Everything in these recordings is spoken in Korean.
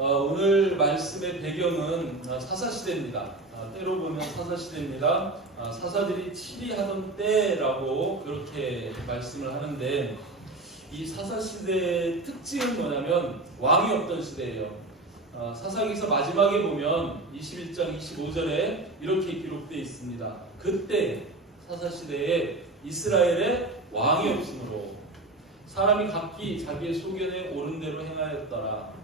오늘 말씀의 배경은 사사시대입니다. 때로 보면 사사시대입니다. 사사들이 치리하던 때라고 그렇게 말씀을 하는데, 이 사사시대의 특징은 뭐냐면 왕이 없던 시대예요. 사사기서 마지막에 보면 21장 25절에 이렇게 기록되어 있습니다. 그때 사사시대에 이스라엘에 왕이 없으므로 사람이 각기 자기의 소견에 옳은 대로 행하였더라.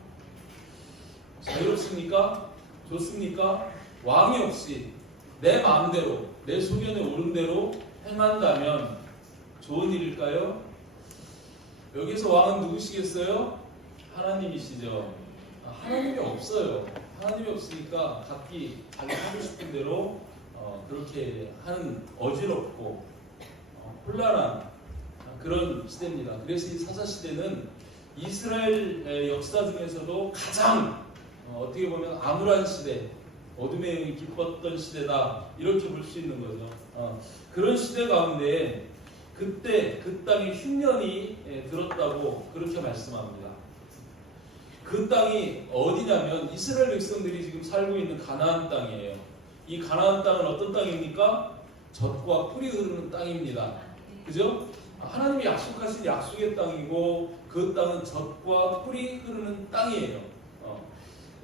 자유롭습니까? 좋습니까? 왕이 없이 내 마음대로 내 소견에 옳은 대로 행한다면 좋은 일일까요? 여기서 왕은 누구시겠어요? 하나님이시죠. 하나님이 없어요. 하나님이 없으니까 각기 자기 하고 싶은 대로 그렇게 하는 어지럽고 혼란한 그런 시대입니다. 그래서 이 사사시대는 이스라엘 역사 중에서도 가장 어떻게 보면 암울한 시대, 어둠의 영이 깊었던 시대다, 이렇게 볼 수 있는 거죠. 그런 시대 가운데 그때 그 땅에 흉년이 들었다고 그렇게 말씀합니다. 그 땅이 어디냐면 이스라엘 백성들이 지금 살고 있는 가나안 땅이에요. 이 가나안 땅은 어떤 땅입니까? 젖과 꿀이 흐르는 땅입니다. 그죠? 하나님이 약속하신 약속의 땅이고, 그 땅은 젖과 꿀이 흐르는 땅이에요.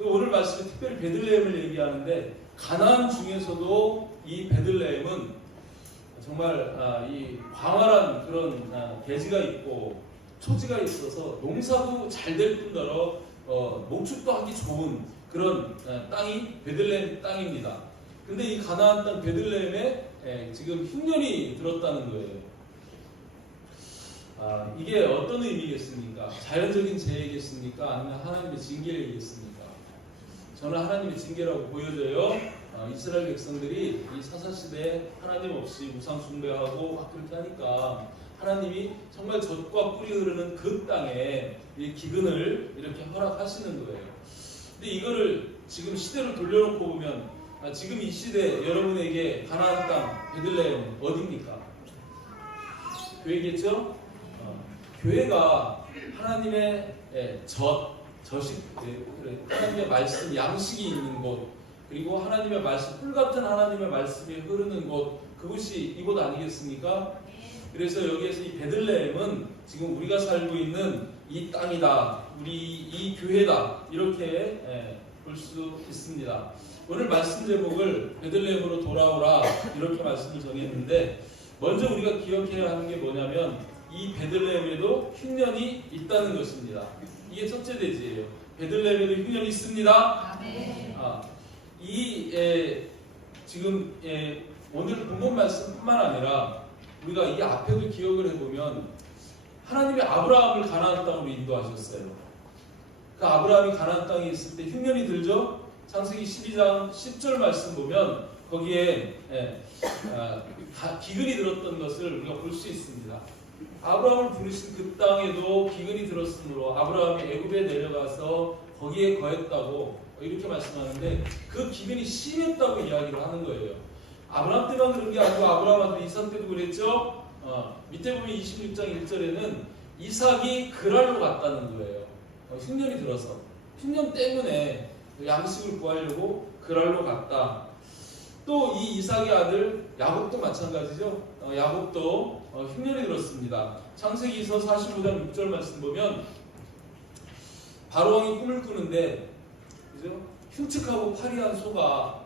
오늘 말씀에 특별히 베들레헴을 얘기하는데, 가나안 중에서도 이 베들레헴은 정말 이 광활한 그런 대지가 있고 초지가 있어서 농사도 잘 될 뿐더러 목축도 하기 좋은 그런 땅이 베들레헴 땅입니다. 근데 이 가나안 땅 베들레헴에 지금 흉년이 들었다는 거예요. 이게 어떤 의미겠습니까? 자연적인 재해겠습니까? 아니면 하나님의 징계이겠습니까? 저는 하나님의 징계라고 보여져요. 이스라엘 백성들이 이 사사시대에 하나님 없이 우상 숭배하고 막 그렇게 하니까 하나님이 정말 젖과 꿀이 흐르는 그 땅에 이 기근을 이렇게 허락하시는 거예요. 근데 이거를 지금 시대를 돌려놓고 보면 지금 이 시대 여러분에게 가나안 땅 베들레헴 어디입니까? 교회겠죠? 교회가 하나님의 저식, 하나님의 말씀 양식이 있는 곳, 그리고 하나님의 말씀, 꿀같은 하나님의 말씀이 흐르는 곳, 그곳이 이곳 아니겠습니까? 그래서 여기에서 이 베들레헴은 지금 우리가 살고 있는 이 땅이다, 우리 이 교회다, 이렇게 볼 수 있습니다. 오늘 말씀 제목을 베들레헴으로 돌아오라, 이렇게 말씀을 정했는데, 먼저 우리가 기억해야 하는 게 뭐냐면 이 베들레헴에도 흉년이 있다는 것입니다. 이게 첫째 대지예요. 베들레헴에도 흉년이 있습니다. 아멘. 지금 오늘 본문 말씀뿐만 아니라 우리가 이 앞에도 기억을 해보면 하나님이 아브라함을 가나안 땅으로 인도하셨어요. 그 아브라함이 가나안 땅에 있을 때 흉년이 들죠. 창세기 12장 10절 말씀 보면 거기에 기근이 들었던 것을 우리가 볼 수 있습니다. 아브라함을 부르신 그 땅에도 기근이 들었으므로 아브라함이 애굽에 내려가서 거기에 거했다고 이렇게 말씀하는데, 그 기근이 심했다고 이야기를 하는 거예요. 아브라함 때만 그런 게 아니고 아브라함한테 이삭 때도 그랬죠. 밑에 보면 26장 1절에는 이삭이 그랄로 갔다는 거예요. 흉년이 들어서, 흉년 때문에 양식을 구하려고 그랄로 갔다. 또 이 이삭의 아들 야곱도 마찬가지죠. 야곱도 흉년이 들었습니다. 창세기서 45장 6절 말씀 보면 바로왕이 꿈을 꾸는데, 그죠? 흉측하고 파리한 소가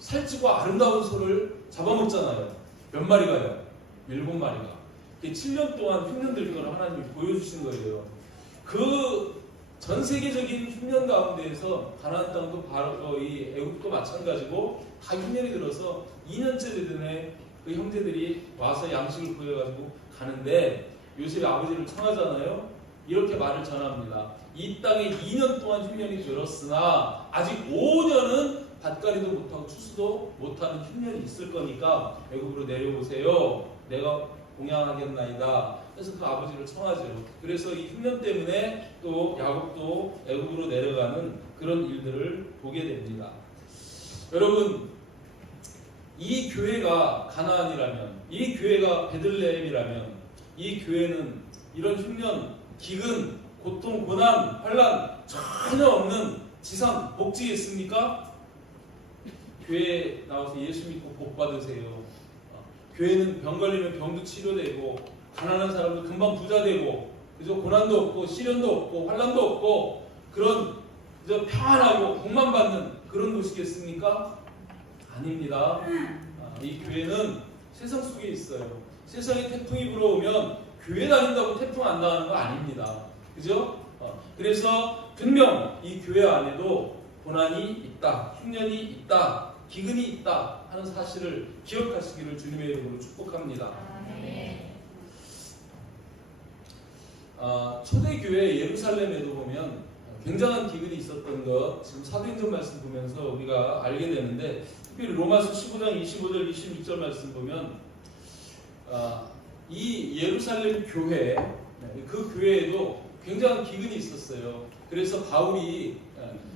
살찌고 아름다운 소를 잡아먹잖아요. 몇 마리가요? 7마리가. 7년 동안 흉년 들 거를 하나님이 보여주신 거예요. 그 전 세계적인 흉년 가운데에서 가나안 땅도 바로 이 애국도 마찬가지고 다 흉년이 들어서 2년째 되던 그 형제들이 와서 양식을 구해가지고 가는데, 요셉이 아버지를 청하잖아요. 이렇게 말을 전합니다. 이 땅에 2년 동안 흉년이 들었으나 아직 5년은 밭갈이도 못하고 추수도 못하는 흉년이 있을 거니까 애굽으로 내려오세요. 내가 공양하겠나이다. 그래서 그 아버지를 청하죠. 그래서 이 흉년 때문에 또 야곱도 애굽으로 내려가는 그런 일들을 보게 됩니다. 여러분, 이 교회가 가나안이라면, 이 교회가 베들레헴이라면, 이 교회는 이런 흉년, 기근, 고통, 고난, 환난 전혀 없는 지상 복지겠습니까? 교회에 나와서 예수 믿고 복 받으세요. 교회는 병 걸리면 병도 치료되고 가난한 사람도 금방 부자 되고 그저 고난도 없고 시련도 없고 환난도 없고 그런 그저 평안하고 복만 받는 그런 곳이겠습니까? 아닙니다. 이 교회는 세상 속에 있어요. 세상에 태풍이 불어오면 교회 다닌다고 태풍 안 나가는 거 아닙니다. 그죠? 그래서 분명 이 교회 안에도 고난이 있다, 흉년이 있다, 기근이 있다 하는 사실을 기억하시기를 주님의 이름으로 축복합니다. 초대교회 예루살렘에도 보면 굉장한 기근이 있었던 것 지금 사도행전 말씀 보면서 우리가 알게 되는데 특별히 로마서 15장 25절 26절 말씀 보면 이 예루살렘 교회 그 교회에도 굉장한 기근이 있었어요. 그래서 바울이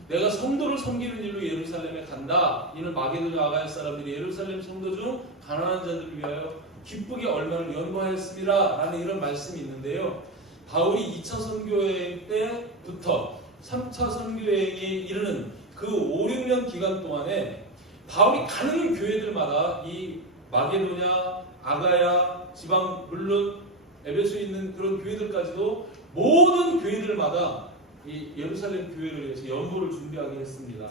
내가 성도를 섬기는 일로 예루살렘에 간다. 이는 마게도냐 아가야 사람들이 예루살렘 성도 중 가난한 자들을 위하여 기쁘게 얼마를 연구하였습니다. 라는 이런 말씀이 있는데요. 바울이 2차 선교여행 때부터 3차 선교여행에 이르는 그 5, 6년 기간 동안에 바울이 가는 교회들마다 이 마게도냐, 아가야, 지방 물론 에베소에 있는 그런 교회들까지도 모든 교회들마다 이 예루살렘 교회를 위해서 연보를 준비하게 했습니다.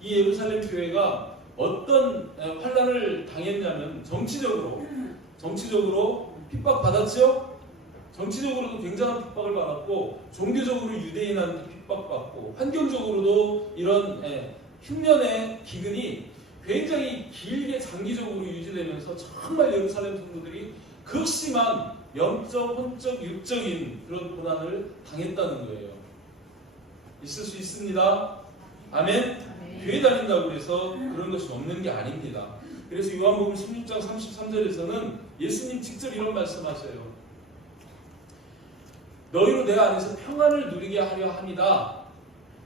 이 예루살렘 교회가 어떤 환난을 당했냐면 정치적으로 핍박받았죠. 정치적으로도 굉장한 핍박을 받았고 종교적으로 유대인한테 핍박받고 환경적으로도 이런 흉년의 기근이 굉장히 길게 장기적으로 유지되면서 정말 예루살렘 성도들이 극심한 영적, 혼적, 육적인 그런 고난을 당했다는 거예요. 있을 수 있습니다. 아멘? 교회 다닌다고 해서 그런 것이 없는 게 아닙니다. 그래서 요한복음 16장 33절에서는 예수님 직접 이런 말씀하셔요. 너희로 내 안에서 평안을 누리게 하려 함이다.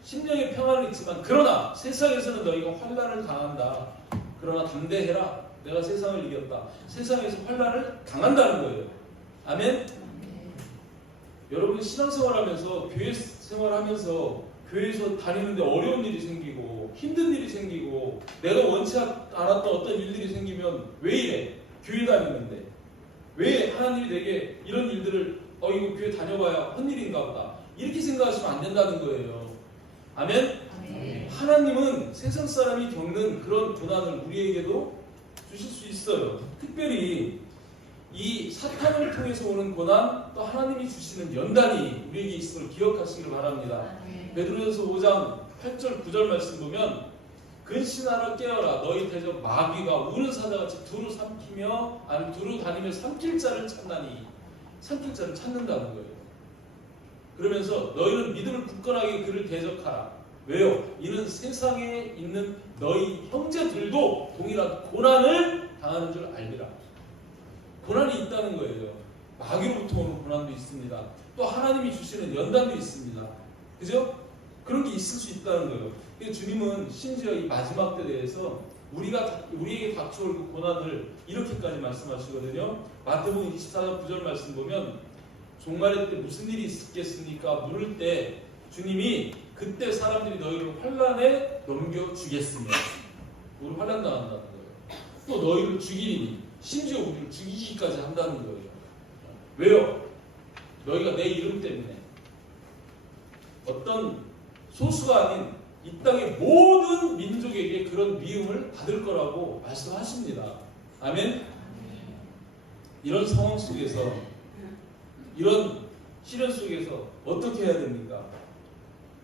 심령의 평안은 있지만 그러나 세상에서는 너희가 환난을 당한다. 그러나 담대해라. 내가 세상을 이겼다. 세상에서 환난을 당한다는 거예요. 아멘? 여러분 신앙생활하면서 교회 생활하면서 교회에서 다니는데 어려운 일이 생기고 힘든 일이 생기고 내가 원치 않았던 어떤 일들이 생기면 왜 이래? 교회 다니는데 왜 하나님이 내게 이런 일들을 이거 교회 다녀봐야 헛일인가 보다 이렇게 생각하시면 안 된다는 거예요. 아멘? 아멘. 하나님은 세상 사람이 겪는 그런 고난을 우리에게도 주실 수 있어요. 특별히 이 사탄을 통해서 오는 고난 또 하나님이 주시는 연단이 우리에게 있음을 기억하시길 바랍니다. 베드로전서 5장 8절 9절 말씀 보면 근신하라 깨어라 너희 대적 마귀가 우는 사자같이 두루 삼키며 아니 두루 다니며 삼킬 자를 찾나니 삼킬 자를 찾는다는 거예요. 그러면서 너희는 믿음을 굳건하게 그를 대적하라. 왜요? 이는 세상에 있는 너희 형제들도 동일한 고난을 당하는 줄 알리라. 고난이 있다는 거예요. 마귀로부터 오는 고난도 있습니다. 또 하나님이 주시는 연단도 있습니다. 그죠? 그런 게 있을 수 있다는 거예요. 그래서 주님은 심지어 이 마지막 때에 대해서 우리에게 닥쳐올 그 고난을 이렇게까지 말씀하시거든요. 마태복음 24장 9절 말씀 보면 종말의 때 무슨 일이 있겠습니까? 물을 때 주님이 그때 사람들이 너희를 환난에 넘겨주겠으며 우리 환난 당한다는 거예요. 또 너희를 죽이니 심지어 우리를 죽이기까지 한다는 거예요. 왜요? 너희가 내 이름 때문에 어떤 소수가 아닌 이 땅의 모든 민족에게 그런 미움을 받을 거라고 말씀하십니다. 아멘? 이런 상황 속에서 이런 시련 속에서 어떻게 해야 됩니까?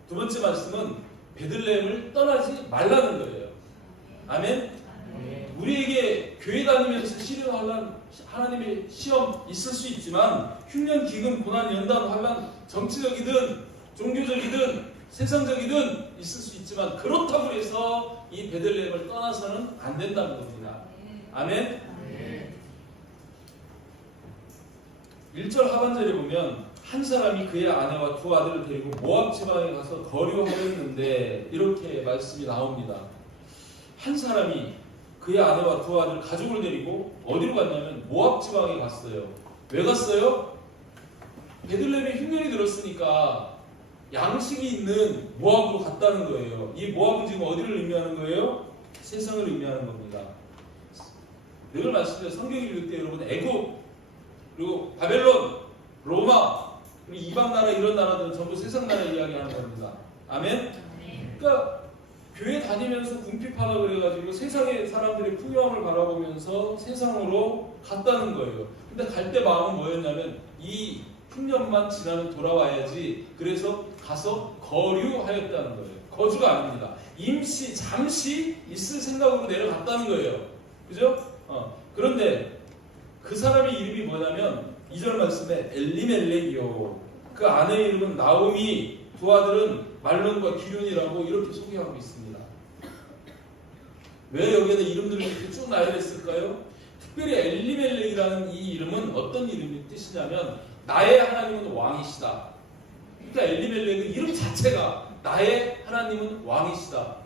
두 번째 말씀은 베들레헴을 떠나지 말라는 거예요. 아멘? 우리에게 교회 다니면서 시련 환난 하나님의 시험 있을 수 있지만 흉년 기근 고난 연단 환난 정치적이든 종교적이든 세상적이든 있을 수 있지만 그렇다고 해서 이 베들레헴을 떠나서는 안 된다는 겁니다. 아멘? 1절 하반절에 보면 한 사람이 그의 아내와 두 아들을 데리고 모압 지방에 가서 거류하였는데 이렇게 말씀이 나옵니다. 한 사람이 그의 아내와 두 아들 가족을 데리고 어디로 갔냐면 모압 지방에 갔어요. 왜 갔어요? 베들레헴에 흉년이 들었으니까 양식이 있는 모압으로 갔다는 거예요. 이 모압은 지금 어디를 의미하는 거예요? 세상을 의미하는 겁니다. 늘 말씀드려 성경 읽을 때 여러분 애굽 그리고 바벨론, 로마 그리고 이방 나라 이런 나라들은 전부 세상 나라 이야기하는 겁니다. 아멘? 그러니까 교회 다니면서 궁핍하다 그래가지고 세상의 사람들의 풍요함을 바라보면서 세상으로 갔다는 거예요. 근데 갈 때 마음은 뭐였냐면 이 풍년만 지나면 돌아와야지. 그래서 가서 거류하였다는 거예요. 거주가 아닙니다. 임시, 잠시 있을 생각으로 내려갔다는 거예요. 그죠? 그런데 그 사람의 이름이 뭐냐면 2절 말씀에 엘리멜렉이요. 그 아내의 이름은 나오미, 두 아들은 말론과 기륜이라고 이렇게 소개하고 있습니다. 왜 여기에다 이름들을 이렇게 쭉 나열했을까요? 특별히 엘리멜렉이라는 이 이름은 어떤 이름의 뜻이냐면 나의 하나님은 왕이시다. 그러니까 엘리멜렉은 이름 자체가 나의 하나님은 왕이시다.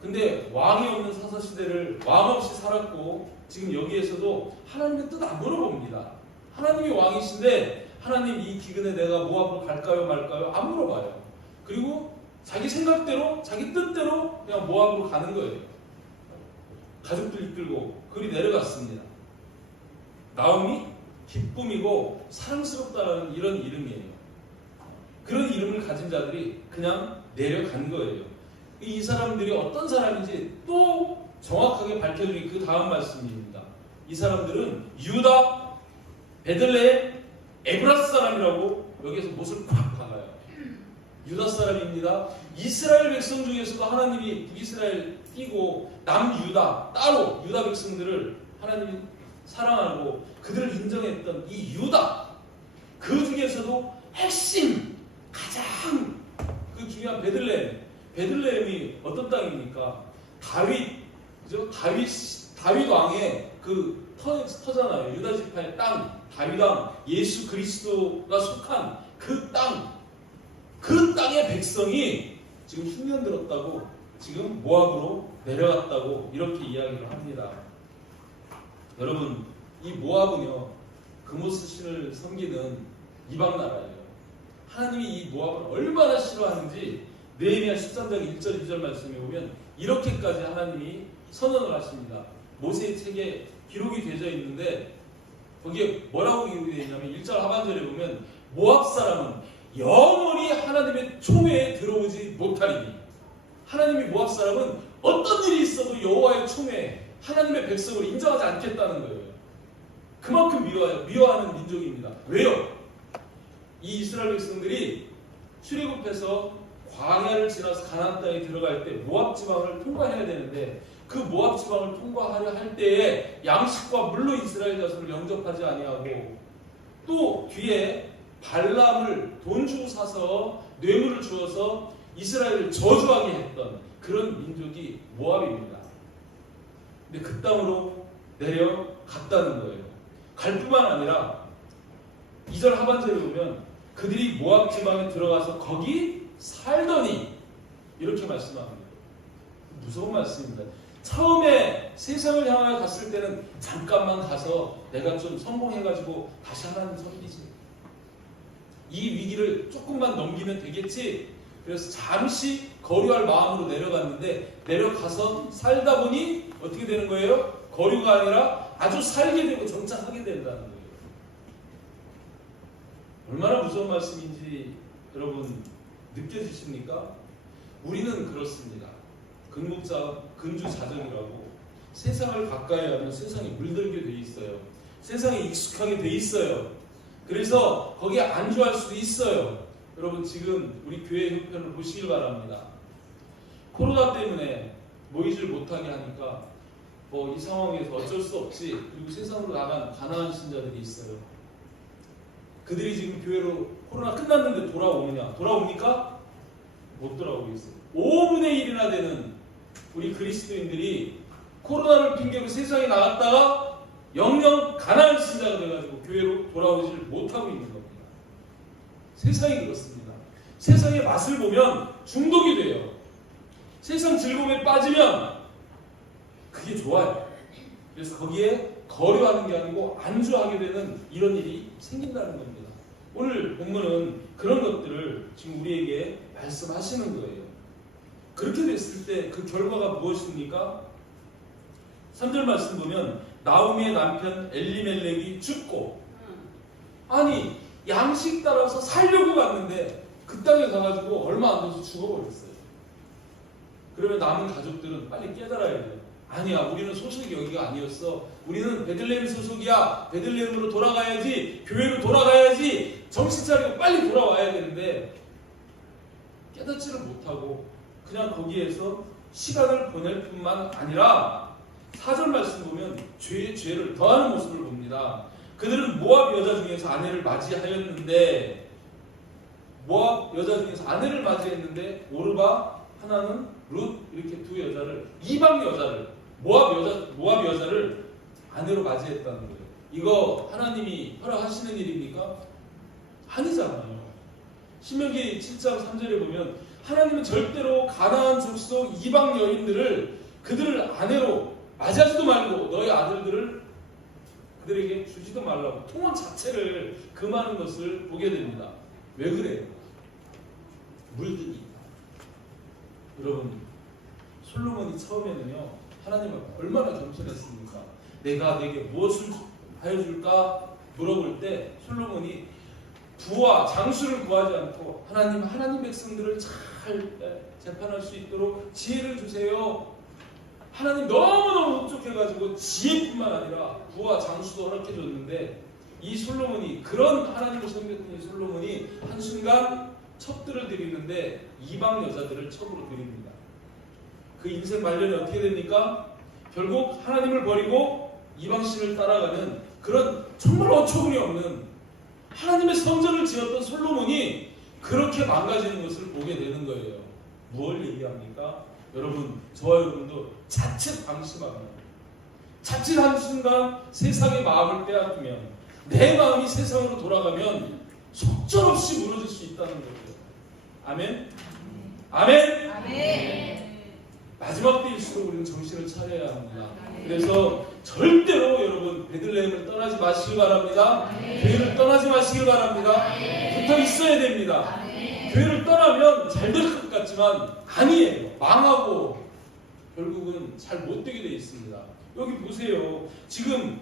근데 왕이 없는 사사시대를 왕 없이 살았고 지금 여기에서도 하나님의 뜻 안 물어봅니다. 하나님이 왕이신데 하나님 이 기근에 내가 모압으로 갈까요 말까요? 안 물어봐요. 그리고 자기 생각대로 자기 뜻대로 그냥 모압으로 가는 거예요. 가족들 이끌고 그리 내려갔습니다. 나오미 기쁨이고 사랑스럽다라는 이런 이름이에요. 그런 이름을 가진 자들이 그냥 내려간 거예요. 이 사람들이 어떤 사람인지 또 정확하게 밝혀드린 그 다음 말씀입니다. 이 사람들은 유다, 베들레헴, 에브라스 사람이라고 여기에서 못을 팍 박아요. 유다 사람입니다. 이스라엘 백성 중에서도 하나님이 북이스라엘 띄고 남유다 따로 유다 백성들을 하나님이 사랑하고 그들을 인정했던 이 유다, 그 중에서도 핵심 가장 그 중요한 베들레헴이 어떤 땅입니까? 다윗, 그죠? 다윗 왕의 그 터잖아요. 유다 지파의 땅, 다윗 왕, 예수 그리스도가 속한 그 땅, 그 땅의 백성이 지금 흉년 들었다고, 지금 모압으로 내려갔다고 이렇게 이야기를 합니다. 여러분, 이 모압은요, 그모스 신을 섬기는 이방 나라예요. 하나님이 이 모압을 얼마나 싫어하는지 느헤미야 13장 1절 2절 말씀에 보면 이렇게까지 하나님이 선언을 하십니다. 모세의 책에 기록이 되어 있는데 거기에 뭐라고 기록이 되어 있냐면 1절 하반절에 보면 모압 사람은 영원히 하나님의 총회에 들어오지 못하리니, 하나님이 모압 사람은 어떤 일이 있어도 여호와의 총회에 하나님의 백성을 인정하지 않겠다는 거예요. 그만큼 미워하는 민족입니다. 왜요? 이 이스라엘 백성들이 출애굽해서 광야를 지나서 가나안 땅에 들어갈 때 모압 지방을 통과해야 되는데 그 모압 지방을 통과하려 할 때에 양식과 물로 이스라엘 자손을 영접하지 아니하고 또 뒤에 발람을 돈 주고 사서 뇌물을 주어서 이스라엘을 저주하게 했던 그런 민족이 모압입니다. 근데 그 땅으로 내려갔다는 거예요. 갈 뿐만 아니라 2절 하반절에 보면 그들이 모압 지방에 들어가서 거기 살더니 이렇게 말씀합니다. 무서운 말씀입니다. 처음에 세상을 향하여 갔을 때는 잠깐만 가서 내가 좀 성공해가지고 다시 하나님 섬기지, 이 위기를 조금만 넘기면 되겠지, 그래서 잠시 거류할 마음으로 내려갔는데 내려가서 살다 보니 어떻게 되는 거예요? 거류가 아니라 아주 살게 되고 정착하게 된다는 거예요. 얼마나 무서운 말씀인지 여러분 느껴지십니까? 우리는 그렇습니다. 근주자정이라고 세상을 가까이 하면 세상에 물들게 돼 있어요. 세상에 익숙하게 돼 있어요. 그래서 거기에 안주할 수도 있어요. 여러분 지금 우리 교회 형편을 보시길 바랍니다. 코로나 때문에 모이질 못하게 하니까 이 상황에서 어쩔 수 없지, 그리고 세상으로 나간 가난한 신자들이 있어요. 그들이 지금 교회로 코로나 끝났는데 돌아오느냐? 돌아옵니까? 못 돌아오고 있어요. 5분의 1이나 되는 우리 그리스도인들이 코로나를 핑계로 세상에 나갔다가 영영 가난한 신자가 돼가지고 교회로 돌아오지를 못하고 있는 겁니다. 세상이 그렇습니다. 세상의 맛을 보면 중독이 돼요. 세상 즐거움에 빠지면 그게 좋아요. 그래서 거기에 거류하는 게 아니고 안주하게 되는 이런 일이 생긴다는 겁니다. 오늘 본문은 그런 것들을 지금 우리에게 말씀하시는 거예요. 그렇게 됐을 때 그 결과가 무엇입니까? 3절 말씀 보면 나오미의 남편 엘리멜렉이 죽고, 아니 양식 따라서 살려고 갔는데 그 땅에 가가지고 얼마 안 돼서 죽어버렸어요. 그러면 남은 가족들은 빨리 깨달아야 돼요. 아니야, 우리는 소속이 여기가 아니었어. 우리는 베들레헴 소속이야. 베들레헴으로 돌아가야지, 교회로 돌아가야지, 정신 차리고 빨리 돌아와야 되는데 깨닫지를 못하고 그냥 거기에서 시간을 보낼 뿐만 아니라 4절 말씀 보면 죄를 더하는 모습을 봅니다. 그들은 모압 여자 중에서 아내를 맞이하였는데, 모압 여자 중에서 아내를 맞이했는데 오르바, 하나는 룻, 이렇게 두 여자를, 이방 여자를, 모압 여자를 아내로 맞이했다는 거예요. 이거 하나님이 허락하시는 일입니까? 아니잖아요. 신명기 7장 3절에 보면 하나님은 절대로 가나안 족속 이방 여인들을 그들을 아내로 맞이하지도 말고 너희 아들들을 그들에게 주지도 말라고 통원 자체를 금하는 것을 보게 됩니다. 왜 그래요? 물들이. 여러분, 솔로몬이 처음에는요, 하나님 앞에 얼마나 겸손했습니까? 내가 내게 무엇을 하여줄까 물어볼 때 솔로몬이 부와 장수를 구하지 않고 하나님 백성들을 잘 재판할 수 있도록 지혜를 주세요. 하나님 너무너무 흡족해가지고 지혜뿐만 아니라 부와 장수도 허락해줬는데, 이 솔로몬이, 그런 하나님을 섬겼던 이 솔로몬이 한순간 첩들을 드리는데 이방 여자들을 첩으로 드립니다. 그 인생 말년이 어떻게 됩니까? 결국 하나님을 버리고 이방신을 따라가는 그런 정말 어처구니 없는, 하나님의 성전을 지었던 솔로몬이 그렇게 망가지는 것을 보게 되는 거예요. 무엇을 얘기합니까? 여러분, 저와 여러분도 자칫 방심하면, 자칫 한순간 세상의 마음을 빼앗기면, 내 마음이 세상으로 돌아가면 속절없이 무너질 수 있다는 거예요. 아멘? 아멘? 아멘. 마지막 때일수록 우리는 정신을 차려야 합니다. 그래서 절대로 여러분 베들레헴을 떠나지 마시길 바랍니다. 교회를 떠나지 마시길 바랍니다. 붙어 있어야 됩니다. 교회를 떠나면 잘 될 것 같지만 아니에요. 망하고 결국은 잘 못 되게 돼 있습니다. 여기 보세요. 지금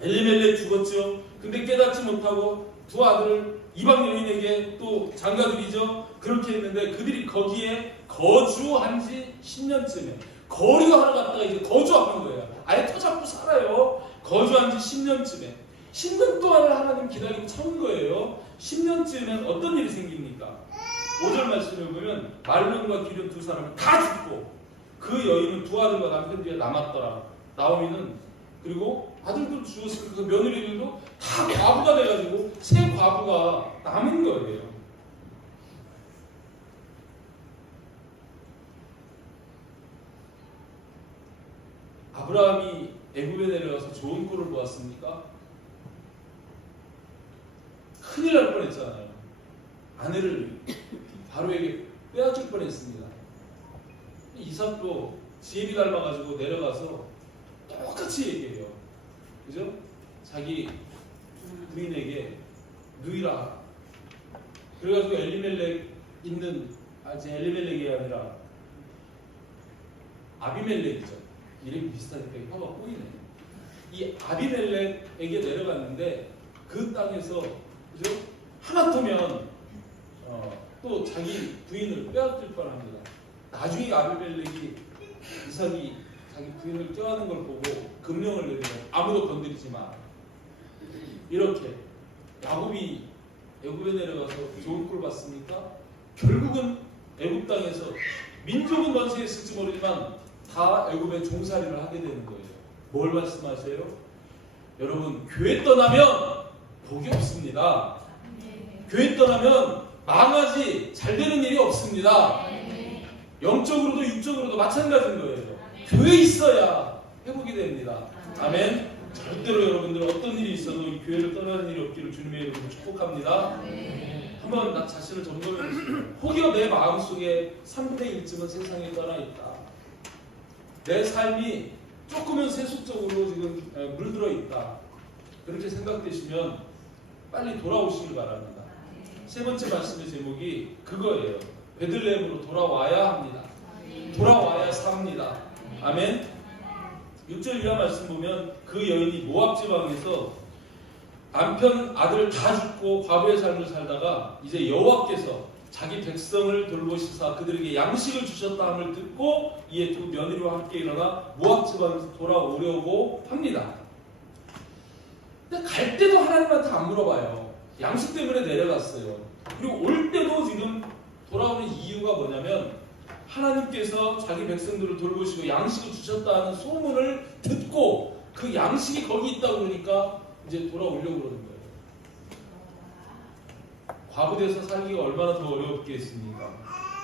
엘리멜렉 죽었죠. 근데 깨닫지 못하고 두 아들을 이방 여인에게 또 장가들이죠. 그렇게 했는데 그들이 거기에 거주한 지 10년쯤에, 거리가 하나 갔다가 이제 거주한 거예요. 아예 터잡고 살아요. 거주한 지 10년쯤에 10년 동안을 하나님 기다리고 천 거예요. 10년쯤엔 어떤 일이 생깁니까? 5절 말씀을 보면 말론과 기륜 두 사람을 다 죽고 그 여인은 두 아들과 남편 뒤에 남았더라. 나오미는, 그리고 아들도 죽었으니까 그 며느리들도 다 과부가 돼가지고 세 과부가 남은 거예요. 아브라함이 애굽에 내려가서 좋은 꼴을 보았습니까? 큰일 날 뻔했잖아요. 아내를 바로에게 빼앗길 뻔했습니다. 이삭도 지혜비 닮아가지고 내려가서 똑같이 얘기해요. 그죠? 자기 부인에게 누이라. 그래가지고 엘리멜렉 있는, 엘리멜렉이 아니라 아비멜렉이죠. 이름이 비슷하니까 혀가 꼬이네. 이 아비멜렉에게 내려갔는데 그 땅에서, 그죠? 하마터면 또 자기 부인을 빼앗길 뻔합니다. 나중에 아비멜렉이 이삭이 자기 부인을 껴안는 걸 보고 금령을 내리면 아무도 건드리지 마. 이렇게 야곱이 애굽에 내려가서 좋은 꼴 봤습니까? 결국은 애굽 땅에서 민족은 번성했을지 모르지만 다 애굽의 종살이를 하게 되는 거예요. 뭘 말씀하세요? 여러분, 교회 떠나면 복이 없습니다. 교회 떠나면 망하지 잘 되는 일이 없습니다. 영적으로도 육적으로도 마찬가지인 거예요. 교회에 있어야 회복이 됩니다. 아멘. 절대로 여러분들 어떤 일이 있어도 이 교회를 떠나는 일이 없기를 주님의 이름으로 축복합니다. 한번 나 자신을 점검해 보세요. 혹여 내 마음속에 3분의 1쯤은 세상에 떠나 있다. 내 삶이 조금은 세속적으로 지금 물들어 있다. 그렇게 생각되시면 빨리 돌아오시길 바랍니다. 세 번째 말씀의 제목이 그거예요. 베들레헴으로 돌아와야 합니다. 돌아와야 삽니다. 아멘. 6절 이하 말씀 보면 그 여인이 모압 지방에서 남편 아들 다 죽고 과부의 삶을 살다가 이제 여호와께서 자기 백성을 돌보시사 그들에게 양식을 주셨다함을 듣고 이에 두 며느리와 함께 일어나 모압 지방에서 돌아오려고 합니다. 근데 갈 때도 하나님한테 안 물어봐요. 양식 때문에 내려갔어요. 그리고 올 때도 지금 돌아오는 이유가 뭐냐면 하나님께서 자기 백성들을 돌보시고 양식을 주셨다는 소문을 듣고 그 양식이 거기 있다고 그러니까 이제 돌아오려고 그러는 거예요. 과부돼서 살기가 얼마나 더 어렵겠습니까?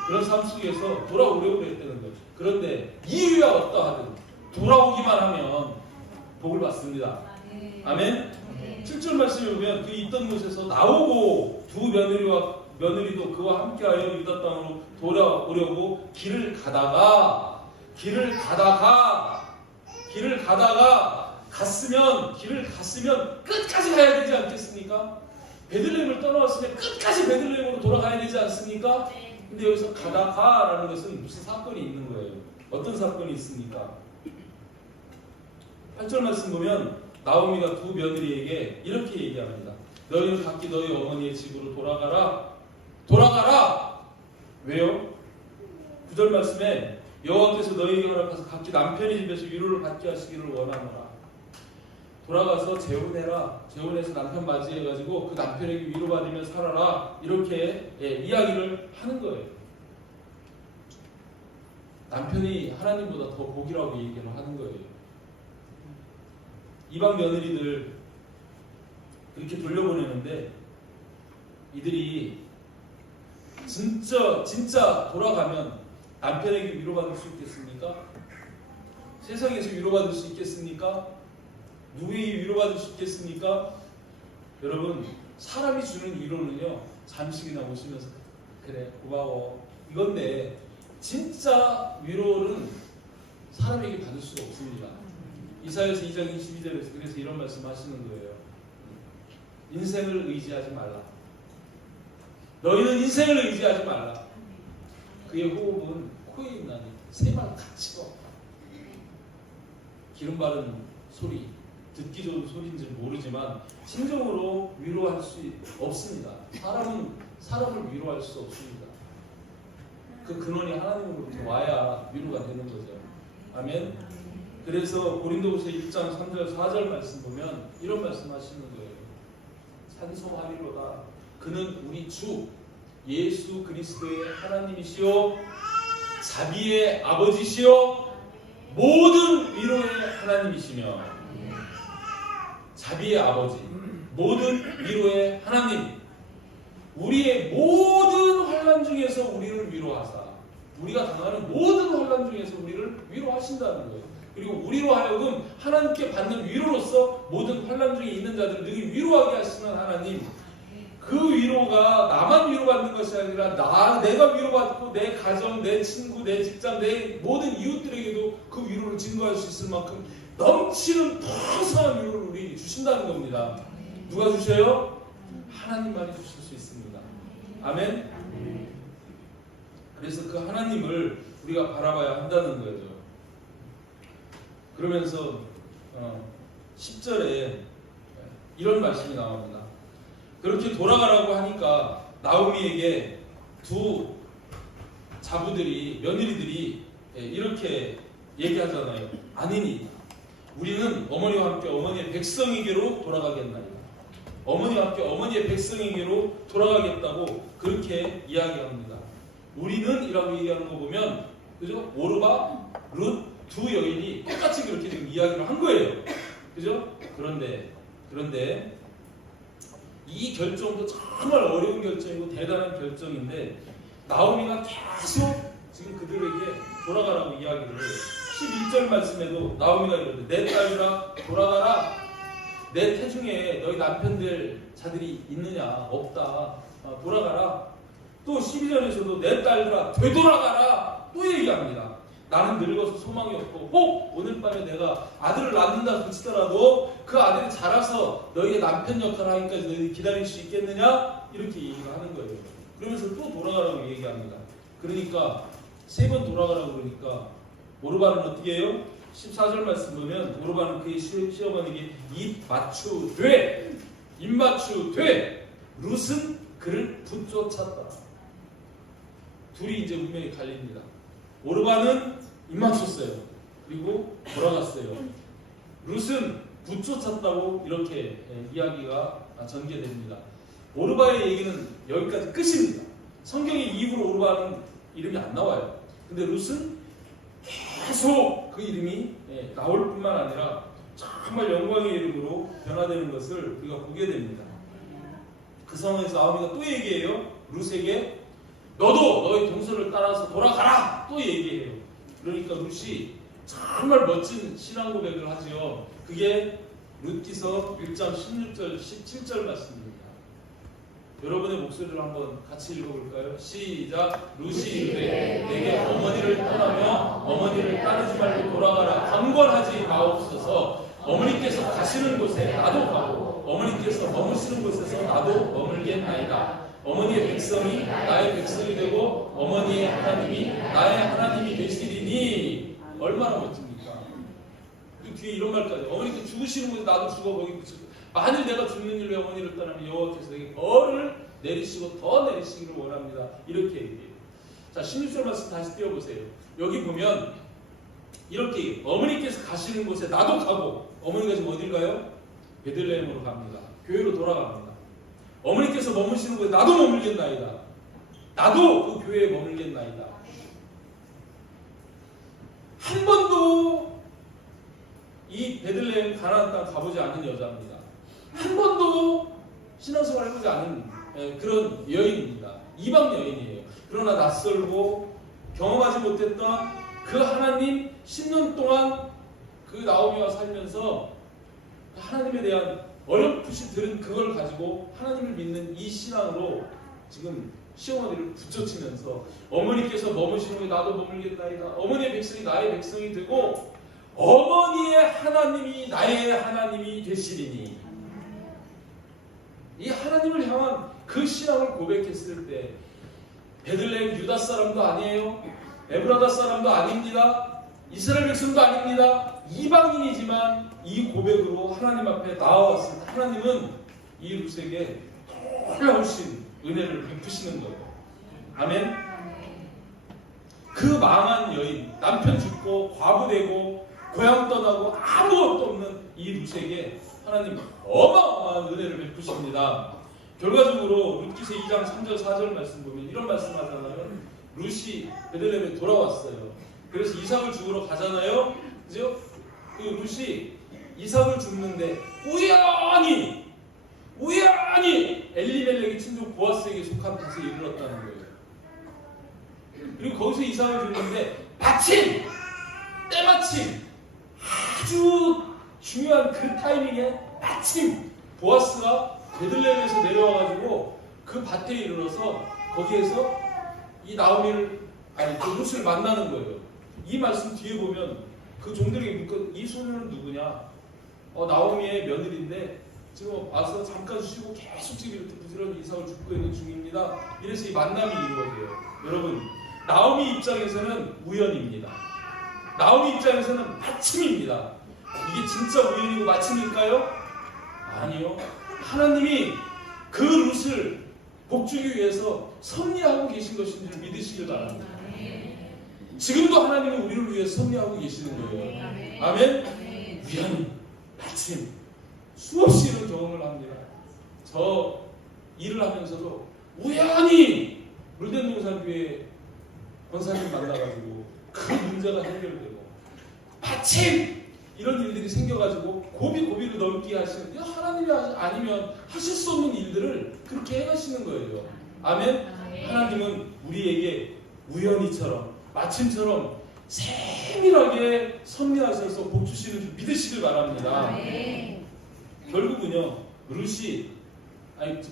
그런 삶 속에서 돌아오려고 그랬다는 거예요. 그런데 이유야 어떠하든 돌아오기만 하면 복을 받습니다. 아멘? 7절 말씀을 보면 그 있던 곳에서 나오고 두 며느리도 그와 함께하여 유다 땅으로 돌아오려고 길을 가다가 갔으면 끝까지 가야 되지 않겠습니까? 베들레헴을 떠나왔으면 끝까지 베들레헴으로 돌아가야 되지 않습니까? 근데 여기서 가다가라는 것은 무슨 사건이 있는 거예요. 어떤 사건이 있습니까? 8절 말씀 보면 나오미가 두 며느리에게 이렇게 얘기합니다. 너희는 각기 너희 어머니의 집으로 돌아가라. 왜요? 9절 말씀에 여호와께서 너희에게 허락하사 각기 남편의 집에서 위로를 받게 하시기를 원하노라. 돌아가서 재혼해라. 재혼해서 남편 맞이해가지고 그 남편에게 위로받으며 살아라. 이렇게 이야기를 하는 거예요. 남편이 하나님보다 더 복이라고 얘기를 하는 거예요. 이방 며느리들 그렇게 돌려보내는데 이들이 진짜 돌아가면 남편에게 위로받을 수 있겠습니까? 세상에서 위로받을 수 있겠습니까? 누구에게 위로받을 수 있겠습니까? 여러분, 사람이 주는 위로는요, 잠시 그냥 오시면서 그래 고마워 이건데 진짜 위로는 사람에게 받을 수가 없습니다. 이사야서 2장 22절에서 그래서 이런 말씀 하시는 거예요. 인생을 의지하지 말라. 너희는 인생을 의지하지 말라. 그의 호흡은 코에 있나니 새만 가치가 없다. 기름 바른 소리, 듣기 좋은 소리인지 모르지만 진정으로 위로할 수 없습니다. 사람은 사람을 위로할 수 없습니다. 그 근원이 하나님으로부터 와야 위로가 되는 거죠. 아멘. 그래서 고린도후서 1장 3절 4절 말씀 보면 이런 말씀 하시는 거예요. 찬송하리로다. 그는 우리 주 예수 그리스도의 하나님이시요 자비의 아버지시요 모든 위로의 하나님이시며 자비의 아버지 모든 위로의 하나님 우리의 모든 환난 중에서 우리를 위로하사 우리가 당하는 모든 환난 중에서 우리를 위로하신다는 거예요. 그리고 우리로 하여금 하나님께 받는 위로로서 모든 환난 중에 있는 자들을 늘 위로하게 하시는 하나님, 그 위로가 나만 위로받는 것이 아니라 내가 위로받고 내 가정, 내 친구, 내 직장, 내 모든 이웃들에게도 그 위로를 증거할 수 있을 만큼 넘치는 풍성한 위로를 우리 주신다는 겁니다. 누가 주셔요? 하나님만이 주실 수 있습니다. 아멘. 그래서 그 하나님을 우리가 바라봐야 한다는 거죠. 그러면서 10절에 이런 말씀이 나옵니다. 그렇게 돌아가라고 하니까 나오미에게 두 자부들이 며느리들이 이렇게 얘기하잖아요. 아니니 우리는 어머니와 함께 어머니의 백성에게로 돌아가겠나이다. 어머니와 함께 어머니의 백성에게로 돌아가겠다고 그렇게 이야기합니다. 우리는 이라고 얘기하는 거 보면 그죠? 오르바, 룻 두 여인이 똑같이 그렇게 지금 이야기를 한 거예요. 그죠? 그런데 이 결정도 정말 어려운 결정이고 대단한 결정인데 나오미가 계속 지금 그들에게 돌아가라고 이야기를 해요. 11절 말씀에도 나오미가 이러는데 내 딸들아 돌아가라. 내 태중에 너희 남편들 자들이 있느냐? 없다. 돌아가라. 또 12절에서도 내 딸들아 되돌아가라. 또 얘기합니다. 나는 늙어서 소망이 없고 혹 오늘 밤에 내가 아들을 낳는다 그치더라도 그 아들이 자라서 너희의 남편 역할을 하기까지 너희들이 기다릴 수 있겠느냐? 이렇게 얘기를 하는 거예요. 그러면서 또 돌아가라고 얘기합니다. 그러니까 3번 돌아가라고 그러니까 오르반은 어떻게 해요? 14절 말씀 보면 오르반은 그의 시어머니에게 입 맞추되 룻은 그를 붙쫓았다. 둘이 이제 운명이 갈립니다. 오르반은 입 맞췄어요. 그리고 돌아갔어요. 룻은 붙쫓았다고 이렇게 이야기가 전개됩니다. 오르반의 얘기는 여기까지 끝입니다. 성경에 이후로 오르반은 이름이 안 나와요. 근데 룻은 계속 그 이름이 나올 뿐만 아니라 정말 영광의 이름으로 변화되는 것을 우리가 보게 됩니다. 그 상황에서 나오미가 또 얘기해요. 룻에게 너도 너의 동서를 따라서 돌아가라! 또 얘기해요. 그러니까 룻이 정말 멋진 신앙 고백을 하죠. 그게 룻기서 1장 16절 17절 말씀입니다. 여러분의 목소리를 한번 같이 읽어볼까요? 시작. 룻이 이르되 내게 어머니를 떠나며 어머니를 따르지 말고 돌아가라. 강권하지 마옵소서. 어머니께서 가시는 곳에 나도 가고 어머니께서 머무시는 곳에서 나도 머물겠나이다. 어머니의 백성이 나의 백성이 되고 어머니의 하나님이 나의 하나님이 되시리니. 얼마나 멋집니까? 그 뒤에 이런 말까지. 어머니께 죽으시는 곳에 나도 죽어 거기 붙이고 만일 내가 죽는 일로 어머니를 떠나면 여호와께서 내게 벌을 내리시고 더 내리시기를 원합니다. 이렇게 얘기해요. 자, 16절 말씀 다시 띄워보세요. 여기 보면 이렇게 어머니께서 가시는 곳에 나도 가고 어머니가 지금 어딜 가요? 베들레헴으로 갑니다. 교회로 돌아갑니다. 어머니께서 머무시는 곳에 나도 머물겠나이다. 나도 그 교회에 머물겠나이다. 한 번도 이 베들레헴 가나안 땅 가보지 않은 여자입니다. 한 번도 신앙생활 해보지 않은 그런 여인입니다. 이방 여인이에요. 그러나 낯설고 경험하지 못했던 그 하나님 10년 동안 그 나오미와 살면서 하나님에 대한 어렴풋이 들은 그걸 가지고 하나님을 믿는 이 신앙으로 지금 시어머니를 붙여치면서 어머니께서 머무시는 곳에 나도 머물겠나이다. 어머니의 백성이 나의 백성이 되고 어머니의 하나님이 나의 하나님이 되시리니. 이 하나님을 향한 그 신앙을 고백했을 때 베들레헴 유다 사람도 아니에요. 에브라다 사람도 아닙니다. 이스라엘 백성도 아닙니다. 이방인이지만 이 고백으로 하나님 앞에 나아왔을 때 하나님은 이 룻에게 놀라우신 은혜를 베푸시는 거예요. 아멘. 그 망한 여인, 남편 죽고 과부되고 고향 떠나고 아무것도 없는 이 룻에게 하나님 어마어마한 은혜를 베푸십니다. 결과적으로 룻기서 2장 3절 4절 말씀 보면 이런 말씀하잖아요. 룻이 베들레헴에 돌아왔어요. 그래서 이삭을 죽으러 가잖아요. 그죠? 그 룻이 이삭을 죽는데 우연히 엘리멜렉의 친족 보아스에게 속한 밭에 이르렀다는 거예요. 그리고 거기서 이삭을 죽는데 때마침 아주 중요한 그 타이밍에 마침 보아스가 베들레헴에서 내려와가지고 그 밭에 이르러서 거기에서 이 나오미를 그 룻을 만나는 거예요. 이 말씀 뒤에 보면 그 종들에게 묻고 이 소녀는 누구냐? 나오미의 며느리인데 지금 와서 잠깐 쉬고 계속 지금 이렇게 부지런히 이삭을 줍고 있는 중입니다. 이래서 이 만남이 이루어져요. 여러분, 나오미 입장에서는 우연입니다. 나오미 입장에서는 마침입니다. 이게 진짜 우연이고 마침일까요? 아니요. 하나님이 그 룻을 복주기 위해서 섭리하고 계신 것인 줄 믿으시길 바랍니다. 지금도 하나님은 우리를 위해 섭리하고 계시는 거예요. 아멘? 우연히, 마침, 수없이 이런 경험을 합니다. 저 일을 하면서도 우연히 물된동산교회 권사님 만나가지고 그 문제가 해결되고 마침 이런 일들이 생겨가지고 고비를 넘게 하시는 하나님이 아니면 하실 수 없는 일들을 그렇게 해가시는 거예요. 아멘? 하나님은 우리에게 우연히처럼 마침처럼 세밀하게 섭리하셔서 복 주시는 줄 믿으시길 바랍니다. 결국은요,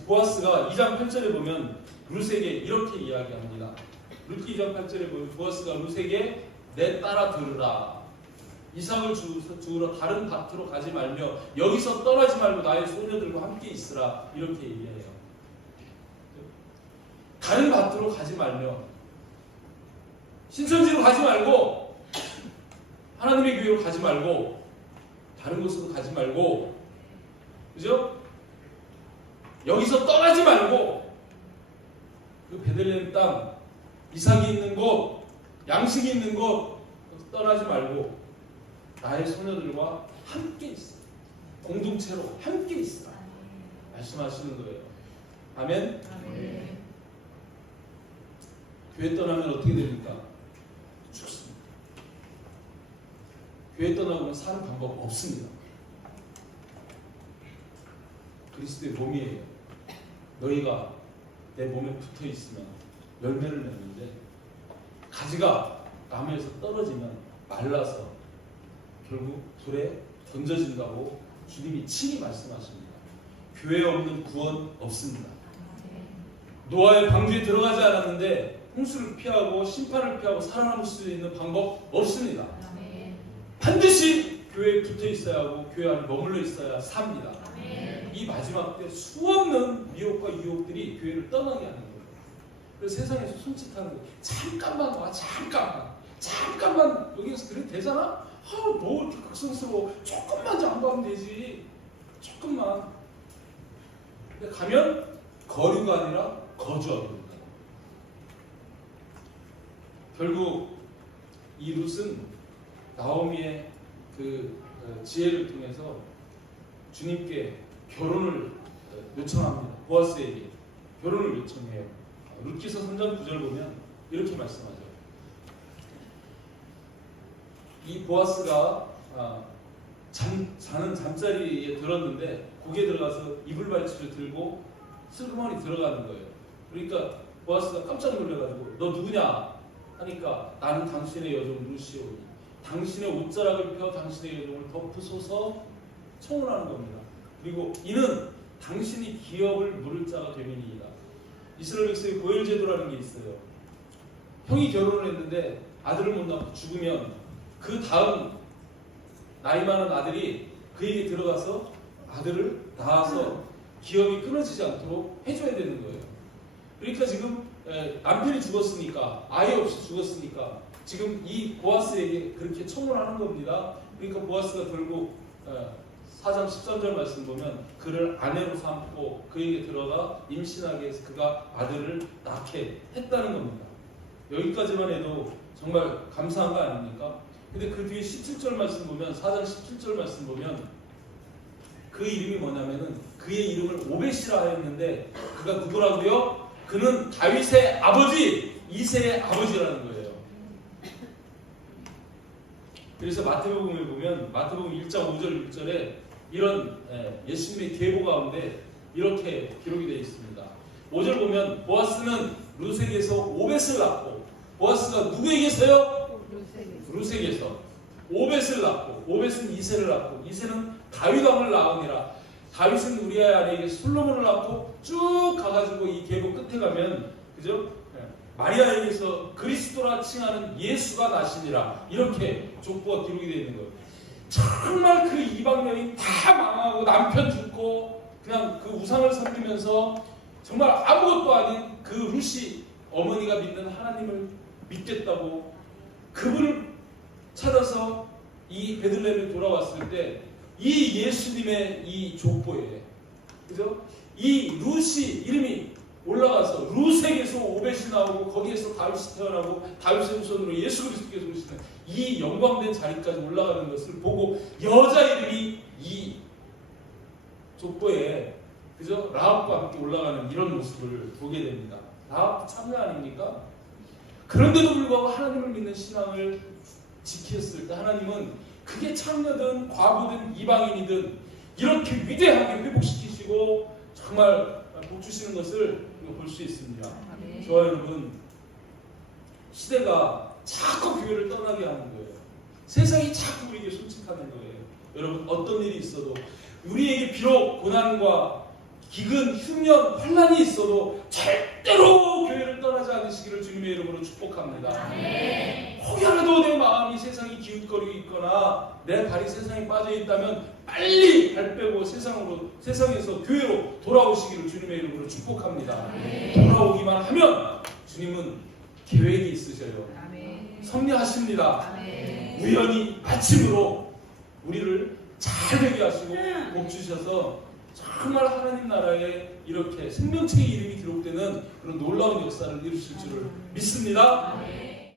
보아스가 2장 8절에 보면 룻에게 이렇게 이야기합니다. 룻기 2장 8절에 보면 보아스가 룻에게 내 딸아 들으라. 이삭을 주우러 다른 밭으로 가지 말며 여기서 떠나지 말고 나의 소녀들과 함께 있으라. 이렇게 얘기해요. 다른 밭으로 가지 말며, 신천지로 가지 말고, 하나님의 교회로 가지 말고, 다른 곳으로 가지 말고, 그죠? 여기서 떠나지 말고, 그 베들레헴 땅, 이삭이 있는 곳, 양식이 있는 곳 떠나지 말고 나의 소녀들과 함께 있어. 공동체로 함께 있어. 말씀하시는 거예요. 아멘? 아멘. 교회 떠나면 어떻게 됩니까? 죽습니다. 교회 떠나면 사는 방법 없습니다. 그리스도의 몸이에요. 너희가 내 몸에 붙어 있으면 열매를 맺는데 가지가 나무에서 떨어지면 말라서 결국 불에 던져진다고 주님이 친히 말씀하십니다. 교회 없는 구원 없습니다. 노아의 방주에 들어가지 않았는데 홍수를 피하고 심판을 피하고 살아남을 수 있는 방법 없습니다. 반드시 교회에 붙어 있어야 하고 교회 안에 머물러 있어야 삽니다. 이 마지막 때 수없는 미혹과 유혹들이 교회를 떠나게 하는 거예요. 그래서 세상에서 손짓하는 거예요. 잠깐만 와, 잠깐만 여기서 그래도 되잖아? 뭐 이렇게 극성스러워. 조금만 장구하면 되지. 조금만. 근데 가면 거류가 아니라 거주하게 됩니다. 결국 이 룻은 나오미의 그 지혜를 통해서 주님께 결혼을 요청합니다. 보아스에게 결혼을 요청해요. 룻기서 3장 9절 보면 이렇게 말씀하죠. 이 보아스가 자는 잠자리에 들었는데 고개 들어가서 이불발치를 들고 슬그머니 들어가는 거예요. 그러니까 보아스가 깜짝 놀라가지고 너 누구냐 하니까 나는 당신의 여종 룻이오니 당신의 옷자락을 펴 당신의 여종을 덮으소서 청혼하는 겁니다. 그리고 이는 당신이 기업을 물을 자가 되민이이다. 이스라엘 백성의 고열 제도라는 게 있어요. 형이 결혼을 했는데 아들을 못 낳고 죽으면 그 다음 나이 많은 아들이 그에게 들어가서 아들을 낳아서 기업이 끊어지지 않도록 해줘야 되는 거예요. 그러니까 지금 남편이 죽었으니까 아예 없이 죽었으니까 지금 이 보아스에게 그렇게 청혼하는 겁니다. 그러니까 보아스가 결국 4장 13절 말씀 보면 그를 아내로 삼고 그에게 들어가 임신하게 해서 그가 아들을 낳게 했다는 겁니다. 여기까지만 해도 정말 감사한 거 아닙니까? 근데 그 뒤에 17절 말씀 보면 4장 17절 말씀 보면 그 이름이 뭐냐면은 그의 이름을 오벳이라 하였는데 그가 누구라고요? 그는 다윗의 아버지 이새의 아버지라는 거예요. 그래서 마태복음에 보면 마태복음 1장 5절 6절에 이런 예수님의 계보 가운데 이렇게 기록이 되어 있습니다. 5절 보면 보아스는 룻에게서 오벳을 낳고 보아스가 누구에게서요? 룻에게서 오벳을 낳고 오벳은 이새를 낳고 이새는 다윗 왕을 낳으니라. 다윗은 우리아의 아내에게 솔로몬을 낳고 쭉 가가지고 이 계보 끝에 가면 그죠? 마리아에게서 그리스도라 칭하는 예수가 나시니라. 이렇게 족보가 기록이 되어 있는 거예요. 정말 그 이방 여인 다 망하고 남편 죽고 그냥 그 우상을 섬기면서 정말 아무것도 아닌 그 룻이 어머니가 믿는 하나님을 믿겠다고 그분을 찾아서 이 베들레헴에 돌아왔을 때 이 예수님의 이 족보에 그죠? 이 룻이 이름이 올라가서 룻에게서 오벳이 나오고 거기에서 다윗이 태어나고 다윗의 후손으로 예수 그리스도께서 오시는 이 영광된 자리까지 올라가는 것을 보고 여자 이름이 이 족보에 그죠? 라합과 함께 올라가는 이런 모습을 보게 됩니다. 라합 참여 아닙니까? 그런데도 불구하고 하나님을 믿는 신앙을 지켰을 때 하나님은 그게 창녀든 과부든 이방인이든 이렇게 위대하게 회복시키시고 정말 복 주시는 것을 볼 수 있습니다. 저와 여러분 시대가 자꾸 교회를 떠나게 하는 거예요. 세상이 자꾸 우리에게 솔직하는 거예요. 여러분 어떤 일이 있어도 우리에게 비록 고난과 기근, 흉년, 환난이 있어도 절대로 교회를 떠나지 않으시기를 주님의 이름으로 축복합니다. 혹여라도 내 마음이 세상에 기웃거리고 있거나 내 발이 세상에 빠져 있다면 빨리 발 빼고 세상에서 교회로 돌아오시기를 주님의 이름으로 축복합니다. 돌아오기만 하면 주님은 계획이 있으셔요. 섭리하십니다. 우연히 마침으로 우리를 잘 되게 하시고 복 주셔서 정말 하나님 나라에 이렇게 생명책의 이름이 기록되는 그런 놀라운 역사를 이루실 줄을 믿습니다.